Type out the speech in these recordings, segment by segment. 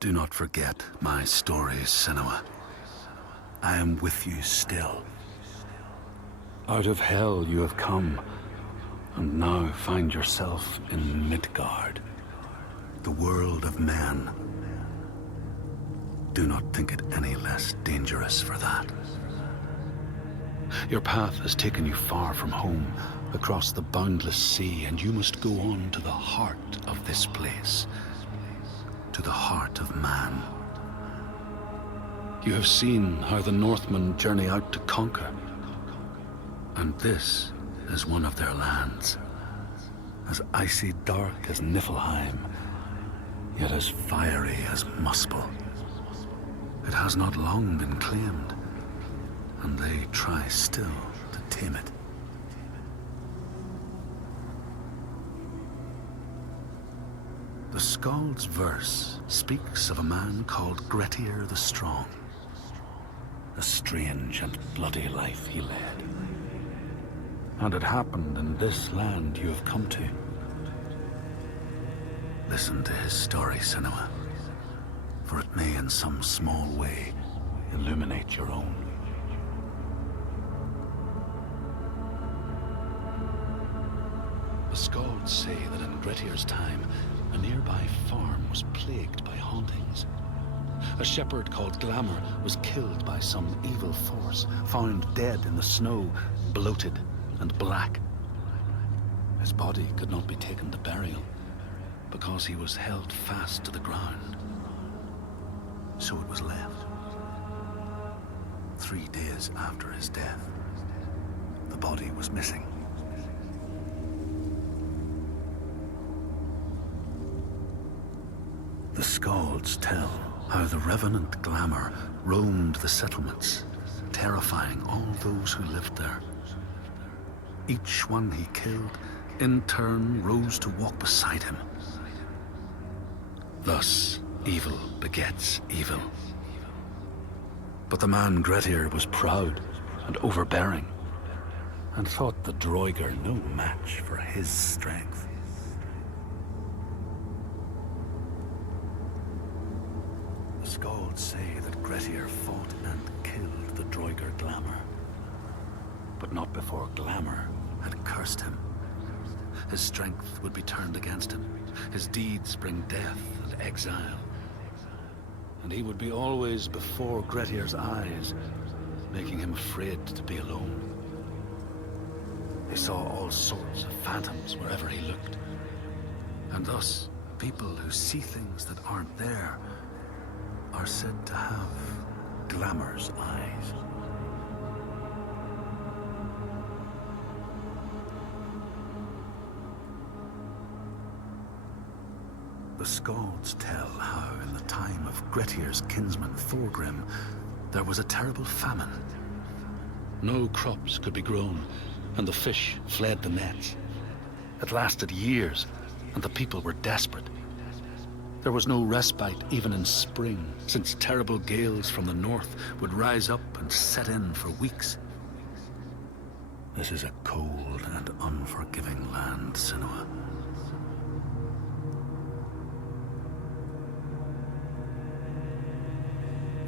Do not forget my stories, Senua. I am with you still. Out of hell you have come, and now find yourself in Midgard, the world of men. Do not think it any less dangerous for that. Your path has taken you far from home, across the boundless sea, and you must go on to the heart of this place, to the heart of man. You have seen how the Northmen journey out to conquer, and this is one of their lands, as icy dark as Niflheim, yet as fiery as Muspel. It has not long been claimed, and they try still to tame it. The Skald's verse speaks of a man called Grettir the Strong. A strange and bloody life he led. And it happened in this land you have come to. Listen to his story, Senua, for it may in some small way illuminate your own. The Skalds say that in Grettir's time, a nearby farm was plagued by hauntings. A shepherd called Glamour was killed by some evil force, found dead in the snow, bloated and black. His body could not be taken to burial, because he was held fast to the ground. So it was left. 3 days after his death, the body was missing. The Skalds tell how the revenant Glamour roamed the settlements, terrifying all those who lived there. Each one he killed, in turn, rose to walk beside him. Thus, evil begets evil. But the man Grettir was proud and overbearing, and thought the Droiger no match for his strength. The Skalds say that Grettir fought and killed the Droiger Glamour, but not before Glamour had cursed him. His strength would be turned against him, his deeds bring death and exile, and he would be always before Grettir's eyes, making him afraid to be alone. He saw all sorts of phantoms wherever he looked, and thus people who see things that aren't there are said to have Glamour's eyes. The Skalds tell how in the time of Grettir's kinsman Thorgrim, there was a terrible famine. No crops could be grown, and the fish fled the nets. It lasted years, and the people were desperate. There was no respite even in spring, since terrible gales from the north would rise up and set in for weeks. This is a cold and unforgiving land, Senua.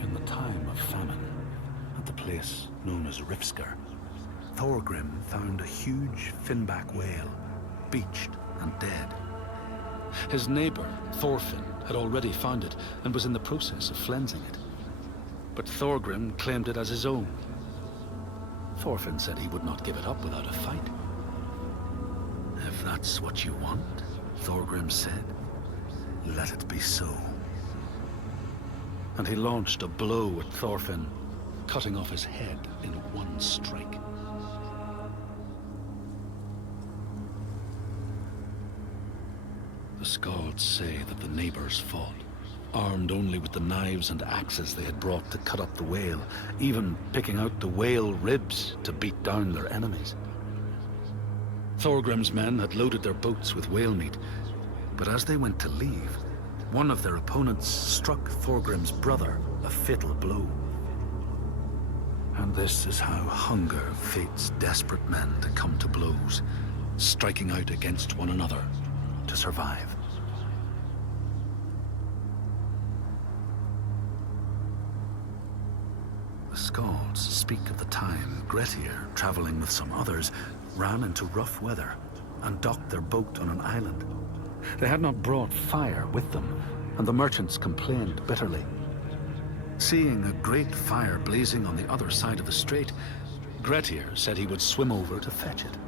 In the time of famine, at the place known as Rifskar, Thorgrim found a huge finback whale, beached and dead. His neighbor, Thorfinn, had already found it and was in the process of flensing it. But Thorgrim claimed it as his own. Thorfinn said he would not give it up without a fight. If that's what you want, Thorgrim said, let it be so. And he launched a blow at Thorfinn, cutting off his head in one strike. The Skalds say that the neighbors fought, armed only with the knives and axes they had brought to cut up the whale, even picking out the whale ribs to beat down their enemies. Thorgrim's men had loaded their boats with whale meat, but as they went to leave, one of their opponents struck Thorgrim's brother a fatal blow. And this is how hunger fates desperate men to come to blows, striking out against one another to survive. The Skalds speak of the time Grettir, traveling with some others, ran into rough weather and docked their boat on an island. They had not brought fire with them, and the merchants complained bitterly. Seeing a great fire blazing on the other side of the strait, Grettir said he would swim over to fetch it.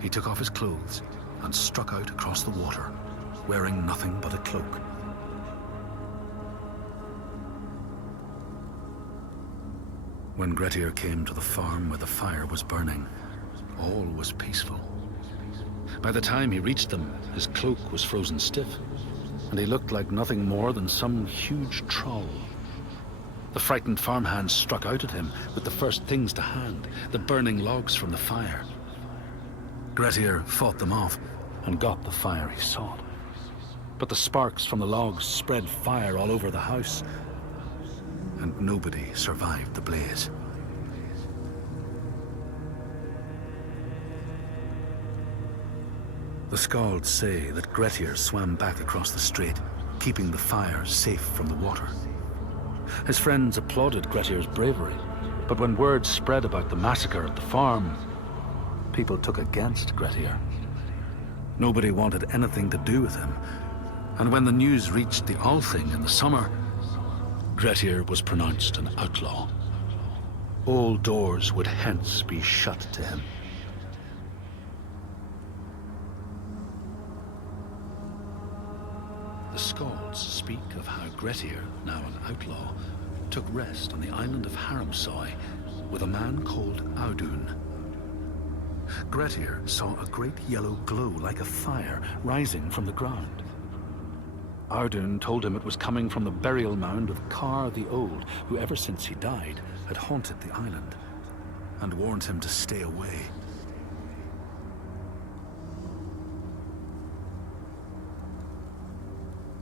He took off his clothes and struck out across the water, wearing nothing but a cloak. When Grettir came to the farm where the fire was burning, all was peaceful. By the time he reached them, his cloak was frozen stiff, and he looked like nothing more than some huge troll. The frightened farmhands struck out at him with the first things to hand, the burning logs from the fire. Grettir fought them off and got the fire he sought. But the sparks from the logs spread fire all over the house, and nobody survived the blaze. The Skalds say that Grettir swam back across the strait, keeping the fire safe from the water. His friends applauded Grettir's bravery, but when word spread about the massacre at the farm, people took against Grettir. Nobody wanted anything to do with him, and when the news reached the Althing in the summer, Grettir was pronounced an outlaw. All doors would hence be shut to him. The Skalds speak of how Grettir, now an outlaw, took rest on the island of Haramsoy with a man called Audun. Grettir saw a great yellow glow like a fire rising from the ground. Audun told him it was coming from the burial mound of Kar the Old, who ever since he died had haunted the island, and warned him to stay away.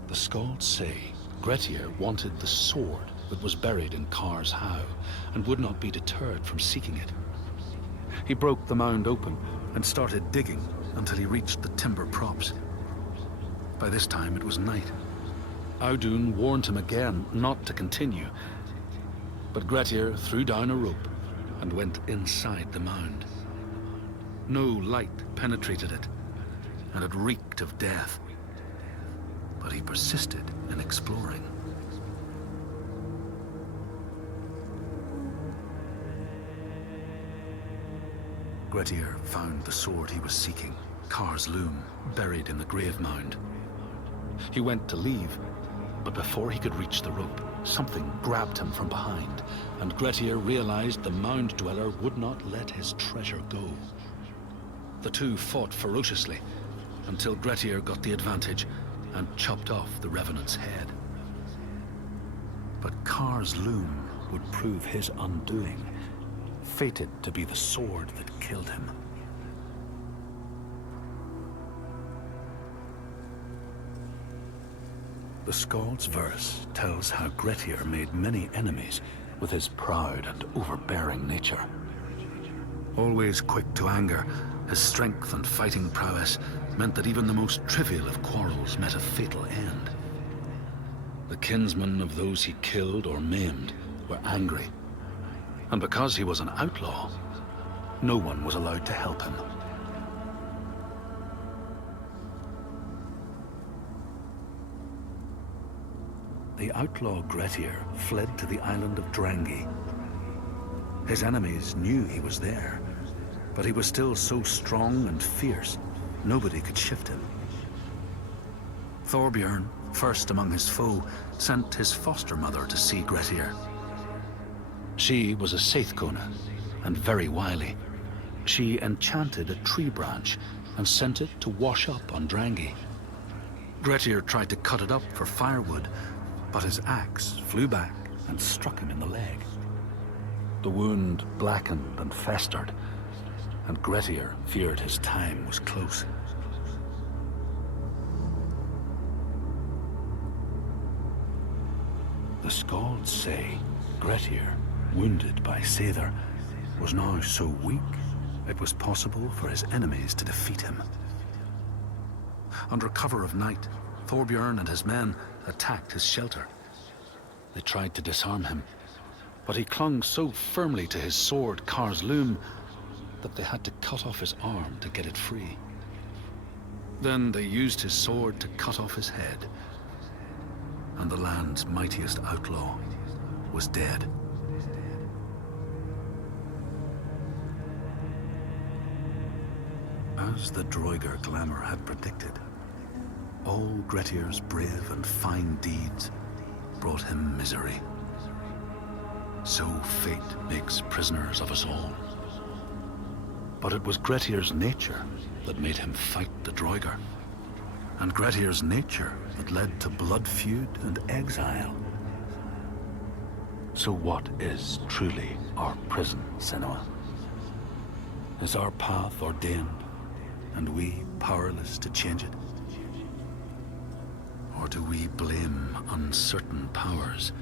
The Skalds say Grettir wanted the sword that was buried in Kar's howe, and would not be deterred from seeking it. He broke the mound open and started digging until he reached the timber props. By this time it was night. Audun warned him again not to continue, but Grettir threw down a rope and went inside the mound. No light penetrated it, and it reeked of death. But he persisted in exploring. Grettir found the sword he was seeking, Kar's loom, buried in the grave mound. He went to leave, but before he could reach the rope, something grabbed him from behind, and Grettir realized the mound dweller would not let his treasure go. The two fought ferociously until Grettir got the advantage and chopped off the revenant's head. But Kar's loom would prove his undoing, fated to be the sword that killed him. The Skald's verse tells how Grettir made many enemies with his proud and overbearing nature. Always quick to anger, his strength and fighting prowess meant that even the most trivial of quarrels met a fatal end. The kinsmen of those he killed or maimed were angry, and because he was an outlaw, no one was allowed to help him. The outlaw Grettir fled to the island of Drangi. His enemies knew he was there, but he was still so strong and fierce, nobody could shift him. Thorbjorn, first among his foe, sent his foster mother to see Grettir. She was a Seithkona, and very wily. She enchanted a tree branch and sent it to wash up on Drangi. Grettir tried to cut it up for firewood, but his axe flew back and struck him in the leg. The wound blackened and festered, and Grettir feared his time was close. The Skalds say Grettir, wounded by Seithr, was now so weak it was possible for his enemies to defeat him. Under cover of night, Thorbjorn and his men attacked his shelter. They tried to disarm him, But he clung so firmly to his sword, Kar's loom, that they had to cut off his arm to get it free. Then they used his sword to cut off his head, and the land's mightiest outlaw was dead. As the Droiger glamour had predicted, all Grettir's brave and fine deeds brought him misery. So fate makes prisoners of us all. But it was Grettir's nature that made him fight the Droiger, and Grettir's nature that led to blood feud and exile. So what is truly our prison, Senua? Is our path ordained, and we powerless to change it? Or do we blame uncertain powers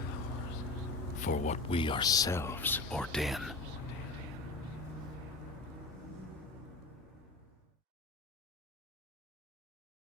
for what we ourselves ordain?